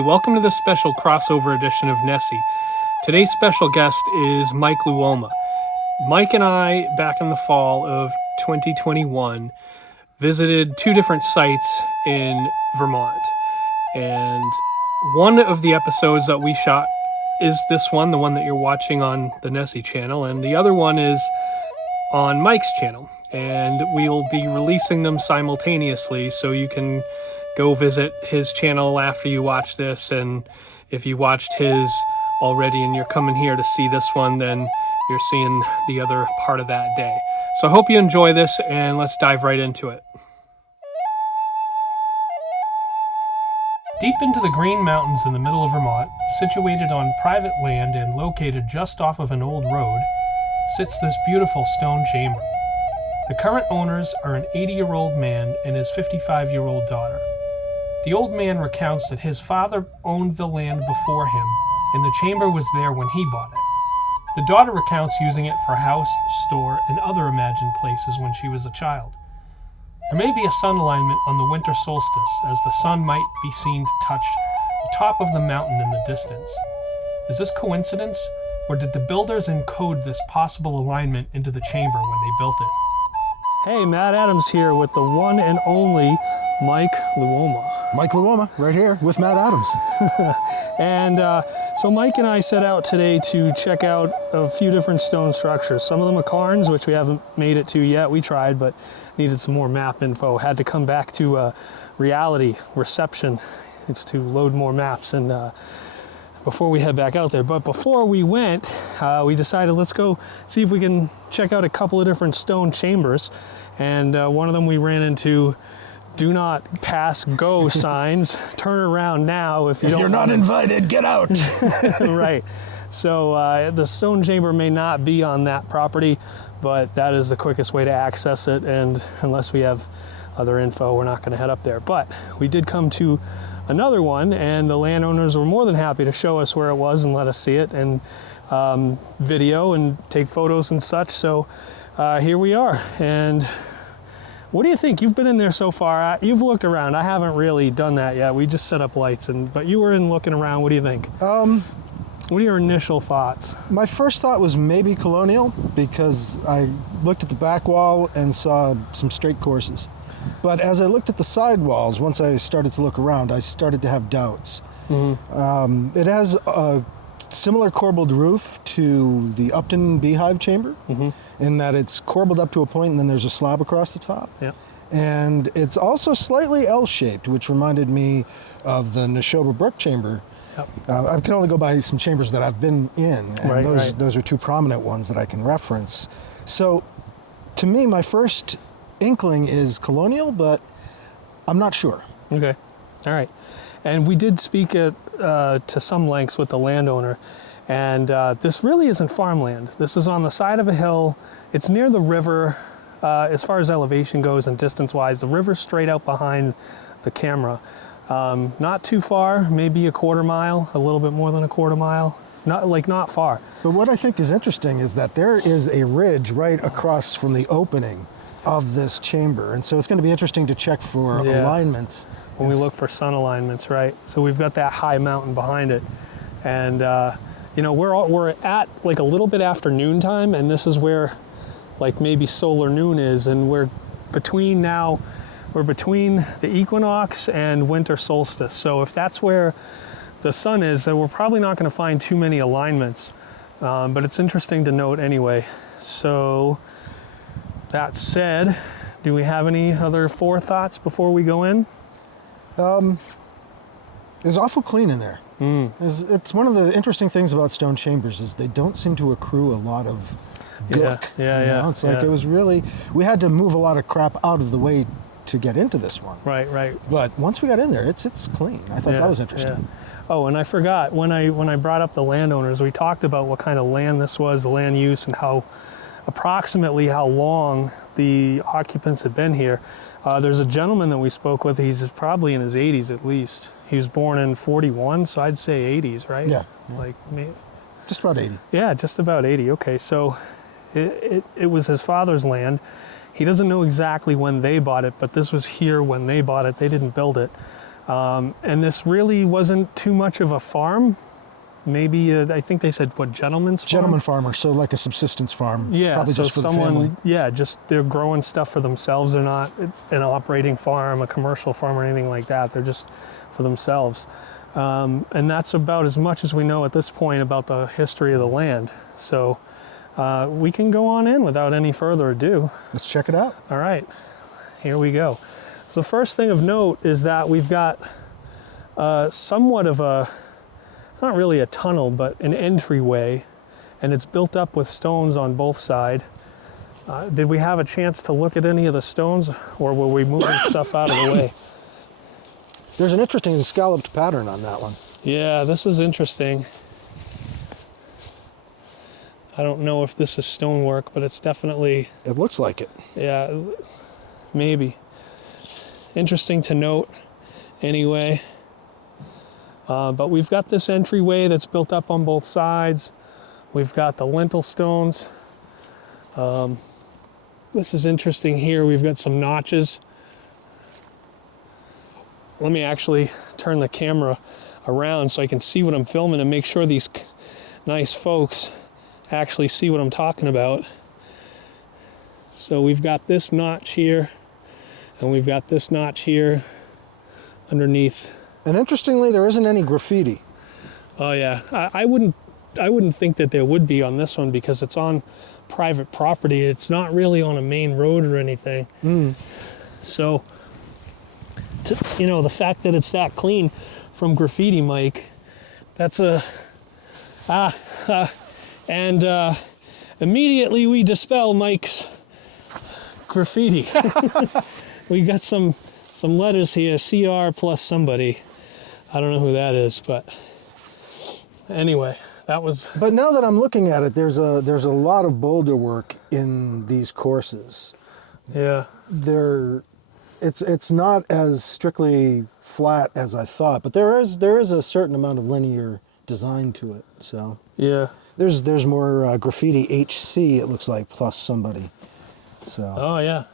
everybody. Welcome to this special crossover edition of Nessie. Today's special guest is Mike Luoma. Mike and I, back in the fall of 2021, visited two different sites in Vermont. And one of the episodes that we shot is this one, the one that you're watching on the Nessie channel, and the other one is on Mike's channel. And we'll be releasing them simultaneously, so you can go visit his channel after you watch this. And if you watched his already and you're coming here to see this one, then you're seeing the other part of that day. So I hope you enjoy this, and let's dive right into it. Deep into the Green Mountains in the middle of Vermont, situated on private land and located just off of an old road, sits this beautiful stone chamber. The current owners are an 80-year-old man and his 55-year-old daughter. The old man recounts that his father owned the land before him, and the chamber was there when he bought it. The daughter recounts using it for a house, store, and other imagined places when she was a child. There may be a sun alignment on the winter solstice, as the sun might be seen to touch the top of the mountain in the distance. Is this coincidence, or did the builders encode this possible alignment into the chamber when they built it? Hey, Matt Adams here with the one and only Mike Luoma. Mike Luoma, right here with Matt Adams. And so Mike and I set out today to check out a few different stone structures. Some of them are cairns, which we haven't made it to yet. We tried, but needed some more map info. Had to come back to reality, reception, to load more maps and before we head back out there. But before we went, we decided let's go see if we can check out a couple of different stone chambers. And one of them we ran into do not pass go signs. Turn around now if you're not invited, get out. Right. So the stone chamber may not be on that property, but that is the quickest way to access it. And unless we have other info, we're not going to head up there. But we did come to another one, and the landowners were more than happy to show us where it was and let us see it and video and take photos and such. So here we are. And what do you think? You've been in there so far. You've looked around. I haven't really done that yet. We just set up lights, but you were in looking around. What do you think? What are your initial thoughts? My first thought was maybe colonial, because I looked at the back wall and saw some straight courses. But as I looked at the side walls, once I started to look around, I started to have doubts. Mm-hmm. It has a similar corbelled roof to the Upton Beehive Chamber, mm-hmm. in that it's corbelled up to a point and then there's a slab across the top. Yep. And it's also slightly L-shaped, which reminded me of the Neshoba Brook Chamber. Yep. I can only go by some chambers that I've been in, and those are two prominent ones that I can reference. So to me, my first inkling is colonial, but I'm not sure. Okay. All right. And we did speak to some lengths with the landowner, and this really isn't farmland. This is on the side of a hill. It's near the river as far as elevation goes and distance-wise. The river's straight out behind the camera. Not too far, maybe a quarter mile, a little bit more than a quarter mile. Not far. But what I think is interesting is that there is a ridge right across from the opening of this chamber, and so it's going to be interesting to check for alignments when we look for sun alignments, right? So we've got that high mountain behind it, and you know, we're at like a little bit after noontime, and this is where like maybe solar noon is, and we're between the equinox and winter solstice. So if that's where the sun is, then we're probably not going to find too many alignments, but it's interesting to note anyway. So that said, do we have any other forethoughts before we go in? It's awful clean in there. It's one of the interesting things about stone chambers is they don't seem to accrue a lot of gook. Yeah. It's like it was really, we had to move a lot of crap out of the way to get into this one. Right. But once we got in there, it's clean. I thought that was interesting. Yeah. Oh, and I forgot, when I brought up the landowners, we talked about what kind of land this was, the land use, and approximately how long the occupants had been here. There's a gentleman that we spoke with. He's probably in his 80s at least. He was born in 41, so I'd say 80s, right? Yeah. Like maybe just about 80. Yeah, just about 80. Okay, so it was his father's land. He doesn't know exactly when they bought it, but this was here when they bought it. They didn't build it. And this really wasn't too much of a farm. Maybe, I think they said, what, gentleman's farm? Gentleman farmer, so like a subsistence farm. Yeah, probably so just for the family. just they're growing stuff for themselves. They're not an operating farm, a commercial farm, or anything like that. They're just for themselves. And that's about as much as we know at this point about the history of the land. So we can go on in without any further ado. Let's check it out. All right, here we go. So the first thing of note is that we've got somewhat of a, it's not really a tunnel, but an entryway, and it's built up with stones on both sides. Did we have a chance to look at any of the stones, or were we moving stuff out of the way? There's an interesting scalloped pattern on that one. Yeah, this is interesting. I don't know if this is stonework, but it's definitely... It looks like it. Yeah, maybe. Interesting to note, anyway. But we've got this entryway that's built up on both sides. We've got the lintel stones. This is interesting here. We've got some notches. Let me actually turn the camera around so I can see what I'm filming and make sure these nice folks actually see what I'm talking about. So we've got this notch here, and we've got this notch here underneath. And interestingly, there isn't any graffiti. Oh yeah, I wouldn't think that there would be on this one because it's on private property. It's not really on a main road or anything. So, the fact that it's that clean from graffiti, Mike, that's a and immediately we dispel Mike's graffiti. We got some letters here, CR plus somebody. I don't know who that is, but anyway, that was... But now that I'm looking at it, there's a lot of boulder work in these courses. Yeah. It's not as strictly flat as I thought, but there is a certain amount of linear design to it. So yeah, there's more graffiti HC, it looks like, plus somebody. So. Oh yeah.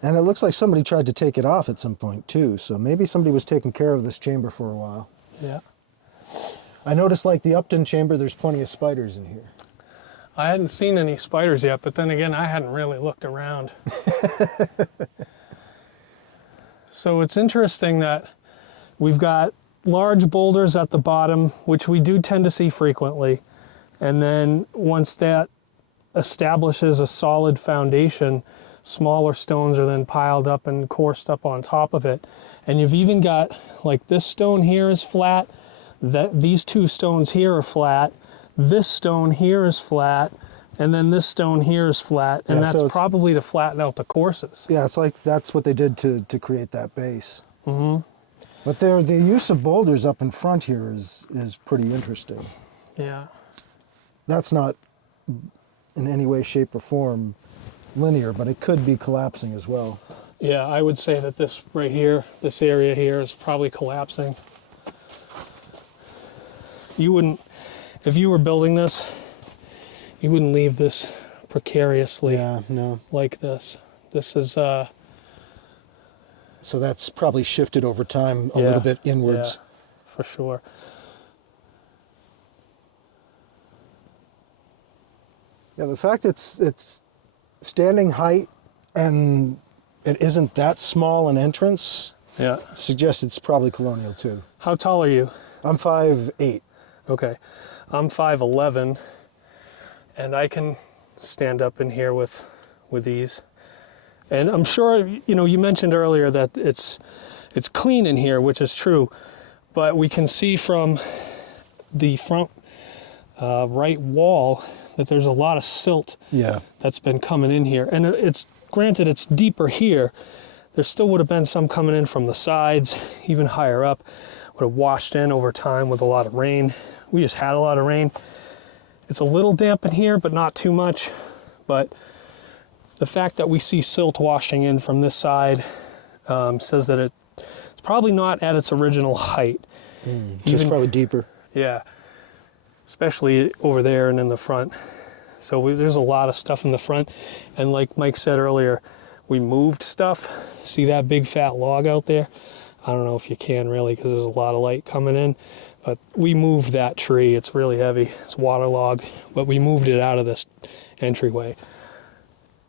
And it looks like somebody tried to take it off at some point too. So maybe somebody was taking care of this chamber for a while. Yeah. I noticed, like the Upton chamber, there's plenty of spiders in here. I hadn't seen any spiders yet, but then again, I hadn't really looked around. So it's interesting that we've got large boulders at the bottom, which we do tend to see frequently. And then once that establishes a solid foundation, smaller stones are then piled up and coursed up on top of it. And you've even got, like, this stone here is flat, these two stones here are flat, this stone here is flat, and then this stone here is flat, and yeah, that's probably to flatten out the courses. Yeah, it's like that's what they did to create that base. But the use of boulders up in front here is pretty interesting. Yeah. That's not in any way, shape, or form linear, but it could be collapsing as well. Yeah, I would say that this right here, this area here is probably collapsing. You wouldn't, if you were building this, you wouldn't leave this precariously. Yeah, no. Like this. This is... So that's probably shifted over time a little bit inwards. Yeah, for sure. Yeah, the fact it's standing height and it isn't that small an entrance suggests it's probably colonial too. How tall are you? I'm 5'8". Okay. I'm 5'11", and I can stand up in here with ease. And I'm sure, you mentioned earlier that it's clean in here, which is true, but we can see from the front right wall that there's a lot of silt that's been coming in here. And granted it's deeper here. There still would have been some coming in from the sides, even higher up, would have washed in over time with a lot of rain. We just had a lot of rain. It's a little damp in here, but not too much. But the fact that we see silt washing in from this side says that it's probably not at its original height. It's probably deeper. Yeah, especially over there and in the front. So there's a lot of stuff in the front. And like Mike said earlier, we moved stuff. See that big fat log out there? I don't know if you can really because there's a lot of light coming in, but we moved that tree. It's really heavy. It's waterlogged, but we moved it out of this entryway.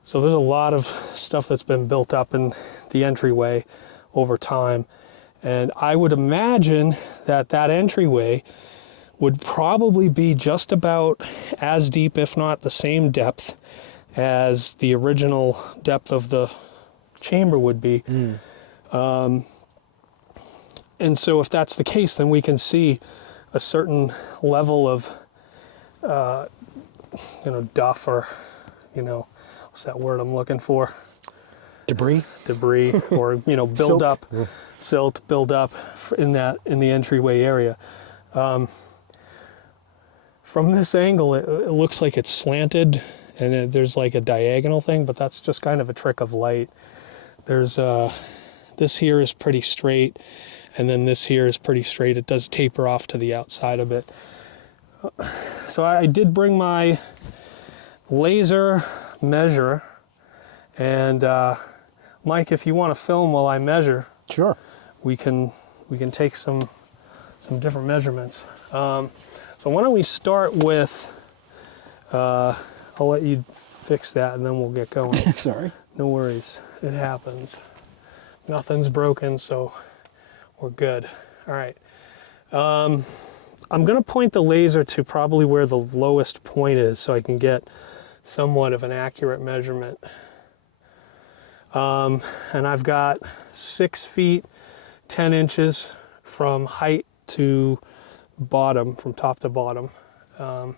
So there's a lot of stuff that's been built up in the entryway over time. And I would imagine that that entryway would probably be just about as deep, if not the same depth, as the original depth of the chamber would be. And so if that's the case, then we can see a certain level of, duff, or, what's that word I'm looking for? Debris, or, build Silt. up, silt, build up in the entryway area. From this angle, it looks like it's slanted, and there's like a diagonal thing, but that's just kind of a trick of light. There's this here is pretty straight, and then this here is pretty straight. It does taper off to the outside a bit. So I did bring my laser measure, and Mike, if you want to film while I measure, sure, we can take some different measurements. So why don't we start with, I'll let you fix that and then we'll get going. Sorry. No worries, it happens. Nothing's broken, so we're good. All right. I'm gonna point the laser to probably where the lowest point is so I can get somewhat of an accurate measurement. And I've got 6 feet, 10 inches from height to bottom, from top to bottom. And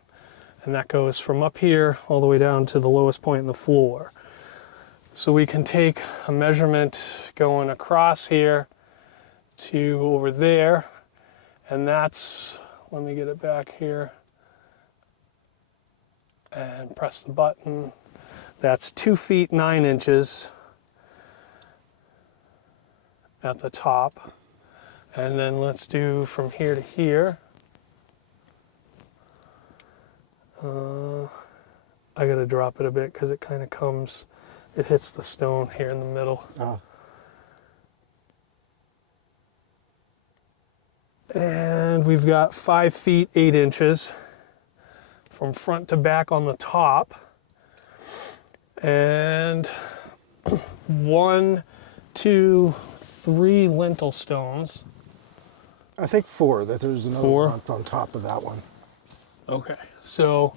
that goes from up here all the way down to the lowest point in the floor. So we can take a measurement going across here to over there, and that's, let me get it back here and press the button. That's 2 feet 9 inches at the top. And then let's do from here to here. I gotta drop it a bit because it kind of comes, it hits the stone here in the middle. Oh. And we've got 5 feet 8 inches from front to back on the top. And 1, 2, 3 lintel stones. I think 4, that there's another 4? one on top of that one. Okay, so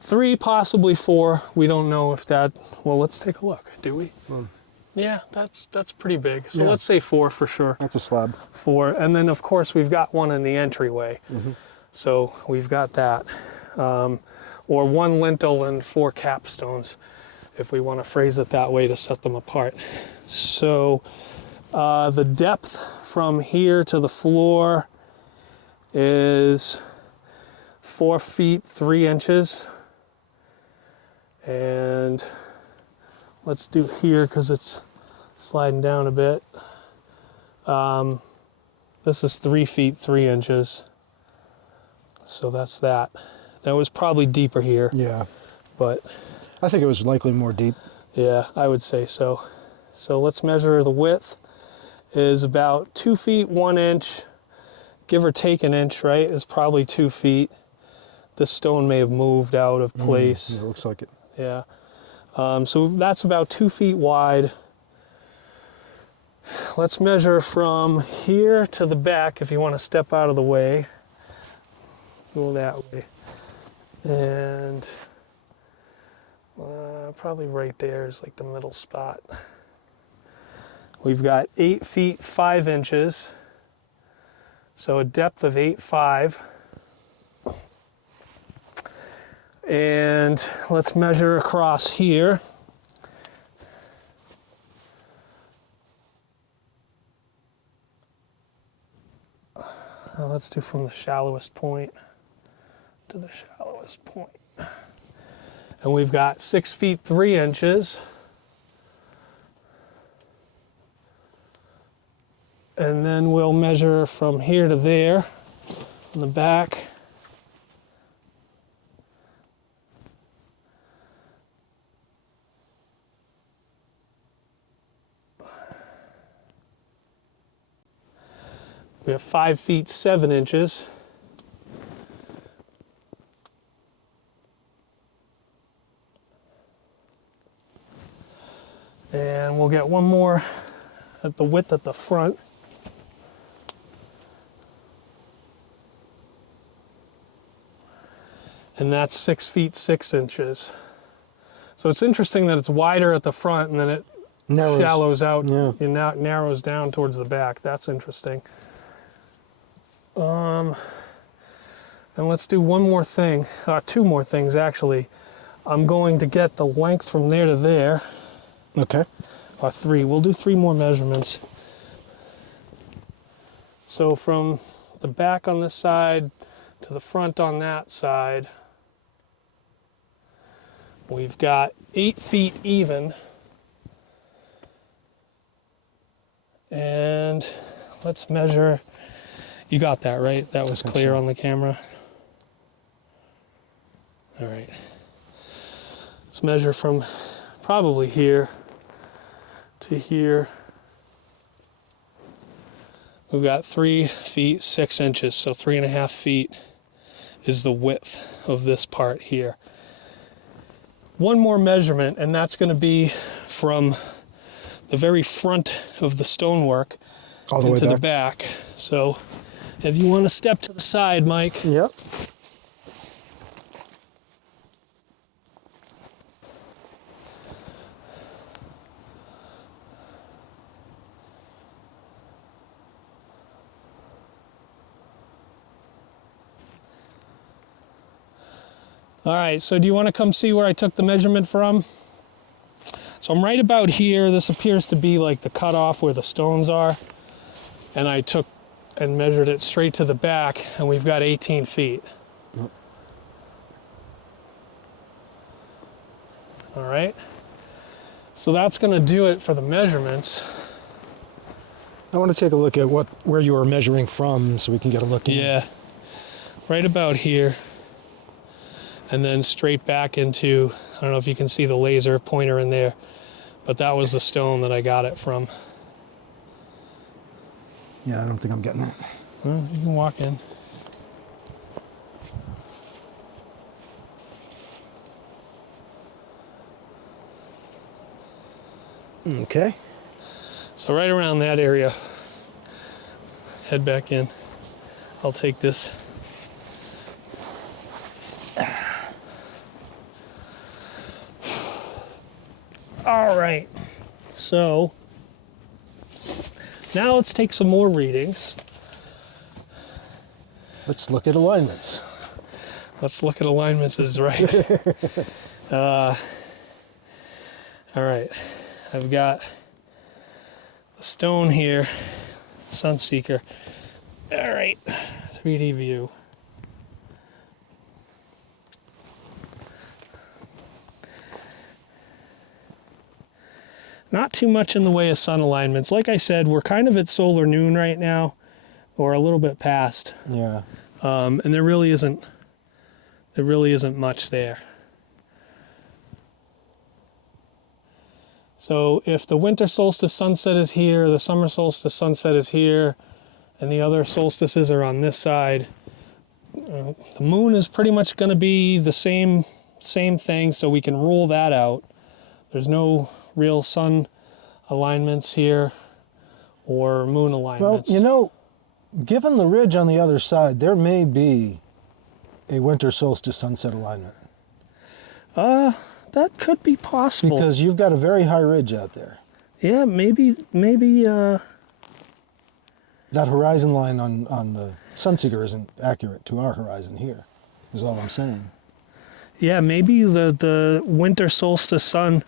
3, possibly 4. We don't know if that, well, let's take a look, do we? Yeah, that's pretty big. So Yeah. let's say 4 for sure. That's a slab. 4, and then of course we've got one in the entryway. So we've got that. Or 1 lintel and 4 capstones, if we want to phrase it that way to set them apart. So the depth from here to the floor is 4 feet 3 inches. And let's do here because it's sliding down a bit. This is 3 feet 3 inches. So that's that. That was probably deeper here. Yeah. But I think it was likely more deep. yeah, I would say so. So let's measure the width. Is about 2 feet 1 inch, give or take an inch, right? Is probably 2 feet. This stone may have moved out of place. Yeah, it looks like it. Yeah. So that's about 2 feet wide. Let's measure from here to the back if you want to step out of the way. Go that way. And probably right there is like the middle spot. We've got 8 feet 5 inches. So a depth of 8.5. And let's measure across here. Let's do from the shallowest point to the shallowest point. And we've got 6 feet 3 inches. And then we'll measure from here to there on the back. we have 5 feet 7 inches. And we'll get one more at the width at the front. And that's 6 feet 6 inches. So it's interesting that it's wider at the front and then it shallows out, yeah. and now it narrows down towards the back. That's interesting. And let's do one more thing, 2 more things actually. I'm going to get the length from there to there. Okay. Or 3. We'll do 3 more measurements. So from the back on this side to the front on that side, we've got 8 feet even. And let's measure. You got that, right? That was clear on the camera. All right. Let's measure from probably here to here. We've got 3 feet 6 inches, so 3.5 feet is the width of this part here. One more measurement, and that's going to be from the very front of the stonework all the way into the back. So if you want to step to the side, Mike. Yep. All right, so do you want to come see where I took the measurement from? So I'm right about here. This appears to be like the cutoff where the stones are. And I took and measured it straight to the back, and we've got 18 feet. Yep. All right. So that's going to do it for the measurements. I want to take a look at where you were measuring from so we can get a look in. Yeah, right about here. And then straight back into, I don't know if you can see the laser pointer in there, but that was the stone that I got it from. Yeah, I don't think I'm getting it. Well, you can walk in. Okay. So right around that area, head back in. I'll take this. All right, so now let's take some more readings. Let's look at alignments. Let's look at alignments is right. All right, I've got a stone here, Sunseeker. All right, 3D view. Not too much in the way of sun alignments. Like I said, we're kind of at solar noon right now, or a little bit past. Yeah. And there really isn't much there. So if the winter solstice sunset is here, the summer solstice sunset is here, and the other solstices are on this side, the moon is pretty much going to be the same thing, so we can rule that out. There's no real sun alignments here or moon alignments. Well, you know, given the ridge on the other side, there may be a winter solstice sunset alignment. That could be possible. Because you've got a very high ridge out there. Yeah, maybe that horizon line on the Sunseeker isn't accurate to our horizon here, is all I'm saying. Yeah, maybe the winter solstice sun.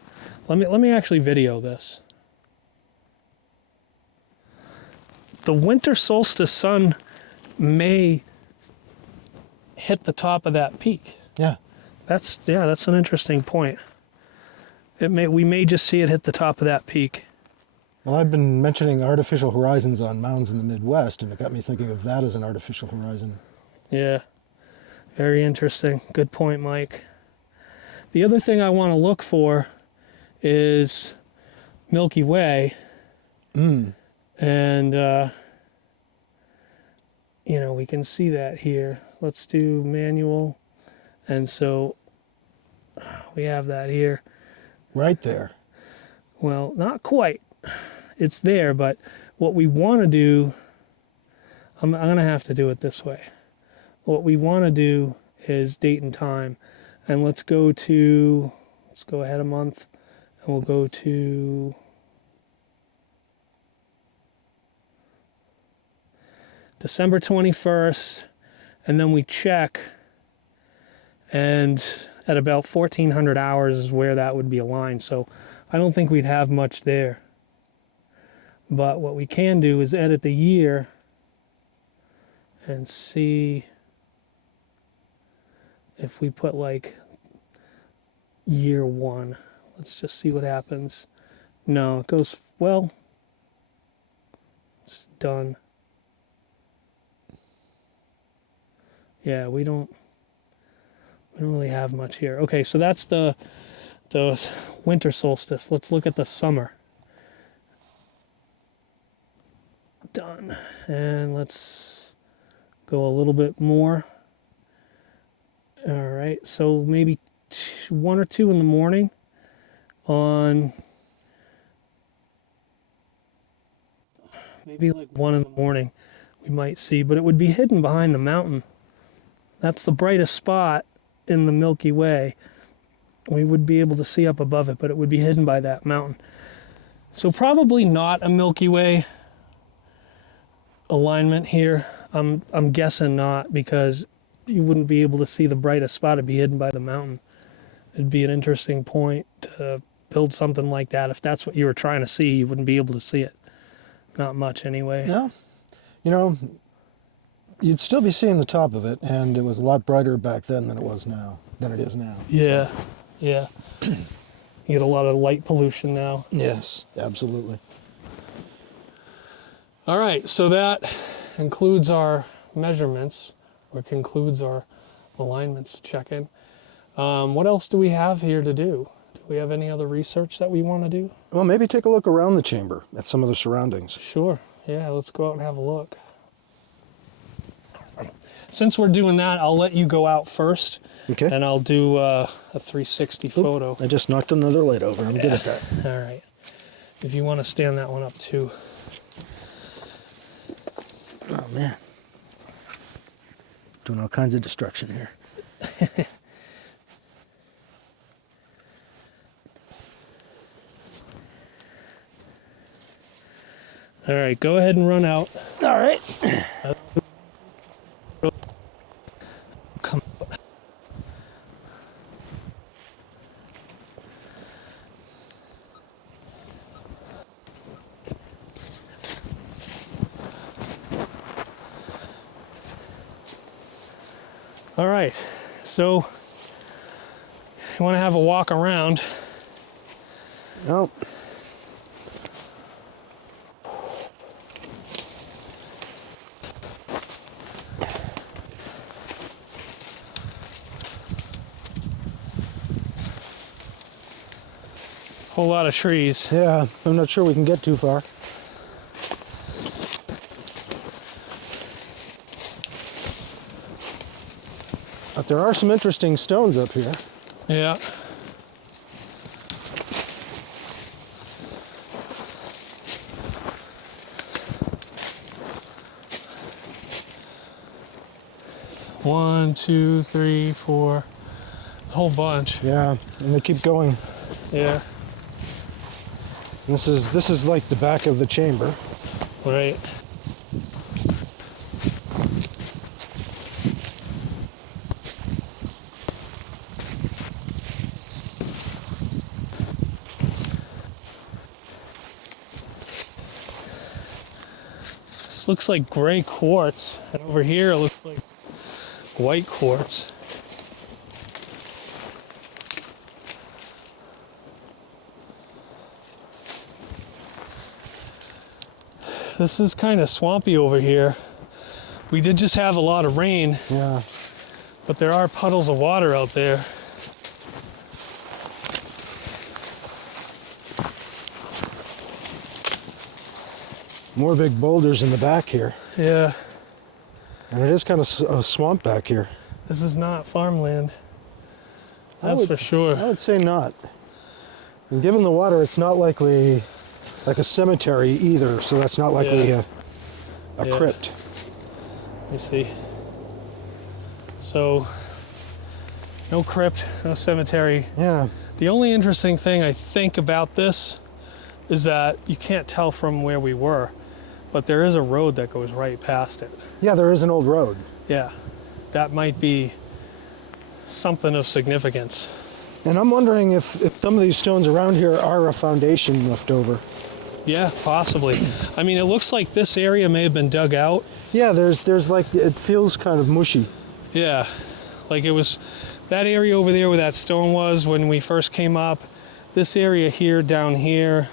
Let me actually video this. The winter solstice sun may hit the top of that peak. Yeah. That's an interesting point. We may just see it hit the top of that peak. Well, I've been mentioning artificial horizons on mountains in the Midwest, and it got me thinking of that as an artificial horizon. Yeah, very interesting. Good point, Mike. The other thing I want to look for is Milky Way. And you know, we can see that here. Let's do manual. And so we have that here. Right there. Well, not quite. It's there, but what we want to do, I'm going to have to do it this way. What we want to do is date and time. And let's go ahead a month, and we'll go to December 21st, and then we check, and at about 1400 hours is where that would be aligned. So I don't think we'd have much there. But what we can do is edit the year and see if we put like year 1. Let's just see what happens. No, it goes, well, it's done. Yeah, we don't really have much here. Okay, so that's the winter solstice. Let's look at the summer. Done. And let's go a little bit more. All right, so maybe 1 or 2 in the morning on maybe like 1 in the morning we might see, but it would be hidden behind the mountain. That's the brightest spot in the Milky Way. We would be able to see up above it, but it would be hidden by that mountain. So probably not a Milky Way alignment here. I'm guessing not, because you wouldn't be able to see the brightest spot. It'd be hidden by the mountain. It'd be an interesting point to build something like that. If that's what you were trying to see, you wouldn't be able to see it. Not much anyway. No. You know, you'd still be seeing the top of it, and it was a lot brighter back then than it is now. Yeah, yeah. You get a lot of light pollution now. Yes, absolutely. All right, so that includes our measurements, or concludes our alignments check-in. What else do we have here to do? Do we have any other research that we want to do? Well, maybe take a look around the chamber at some of the surroundings. Sure, yeah, let's go out and have a look. Since we're doing that, I'll let you go out first. Okay. And I'll do a 360 photo. I just knocked another light over. I'm good at that. All right. If you want to stand that one up too. Oh, man. Doing all kinds of destruction here. All right, go ahead and run out. All right. Come. All right, so you want to have a walk around. Nope. Whole lot of trees. Yeah, I'm not sure we can get too far. But there are some interesting stones up here. Yeah. One, two, three, four, a whole bunch. Yeah, and they keep going. Yeah. This is like the back of the chamber. Right. This looks like gray quartz, and over here it looks like white quartz. This is kind of swampy over here. We did just have a lot of rain. Yeah. But there are puddles of water out there. More big boulders in the back here. Yeah. And it is kind of a swamp back here. This is not farmland. I That's would- for sure. I would say not. And given the water, it's not likely like a cemetery either, so that's not likely Yeah. a Yeah. crypt. Let me see. So, no crypt, no cemetery. Yeah. The only interesting thing I think about this is that you can't tell from where we were, but there is a road that goes right past it. Yeah, there is an old road. Yeah, that might be something of significance. And I'm wondering if some of these stones around here are a foundation left over. Yeah, possibly. I mean, it looks like this area may have been dug out. Yeah, there's like, it feels kind of mushy. Yeah, like it was that area over there where that stone was when we first came up. This area here, down here,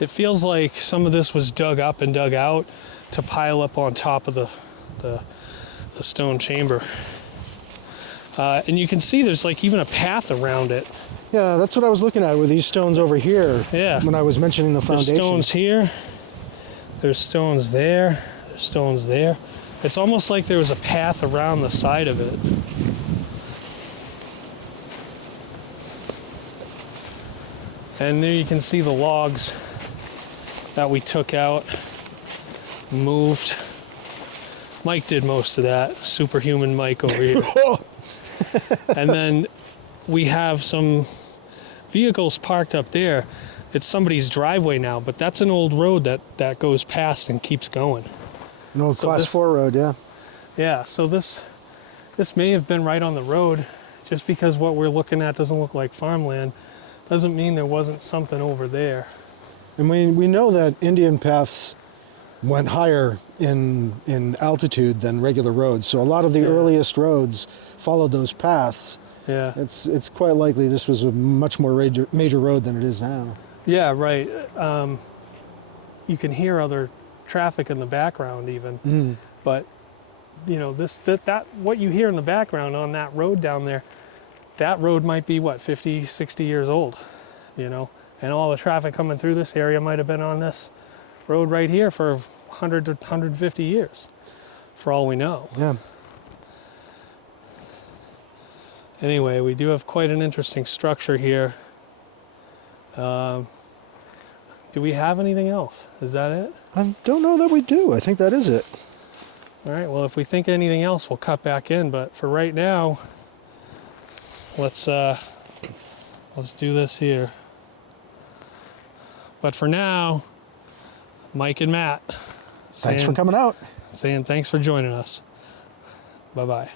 it feels like some of this was dug up and dug out to pile up on top of the stone chamber. And you can see there's like even a path around it. Yeah, that's what I was looking at with these stones over here. Yeah. When I was mentioning the There's foundation. stones here, there's stones there, there's stones there. It's almost like there was a path around the side of it. And there you can see the logs that we took out, moved. Mike did most of that, superhuman Mike over here. And then we have some vehicles parked up there. It's somebody's driveway now, but that's an old road that goes past and keeps going. An old So class this- 4 road, yeah. Yeah, so this may have been right on the road. Just because what we're looking at doesn't look like farmland doesn't mean there wasn't something over there. And we know that Indian paths went higher in altitude than regular roads. So a lot of the Yeah. earliest roads followed those paths. Yeah. It's quite likely this was a much more major road than it is now. Yeah, right. You can hear other traffic in the background even, but you know that what you hear in the background on that road down there, that road might be what 50, 60 years old, you know, and all the traffic coming through this area might have been on this road right here for 100 to 150 years, for all we know. Yeah. Anyway, we do have quite an interesting structure here. Do we have anything else? Is that it? I don't know that we do. I think that is it. All right, well, if we think of anything else, we'll cut back in. But for right now, let's do this here. But for now, Mike and Matt Thanks for coming out. saying thanks for joining us. Bye-bye.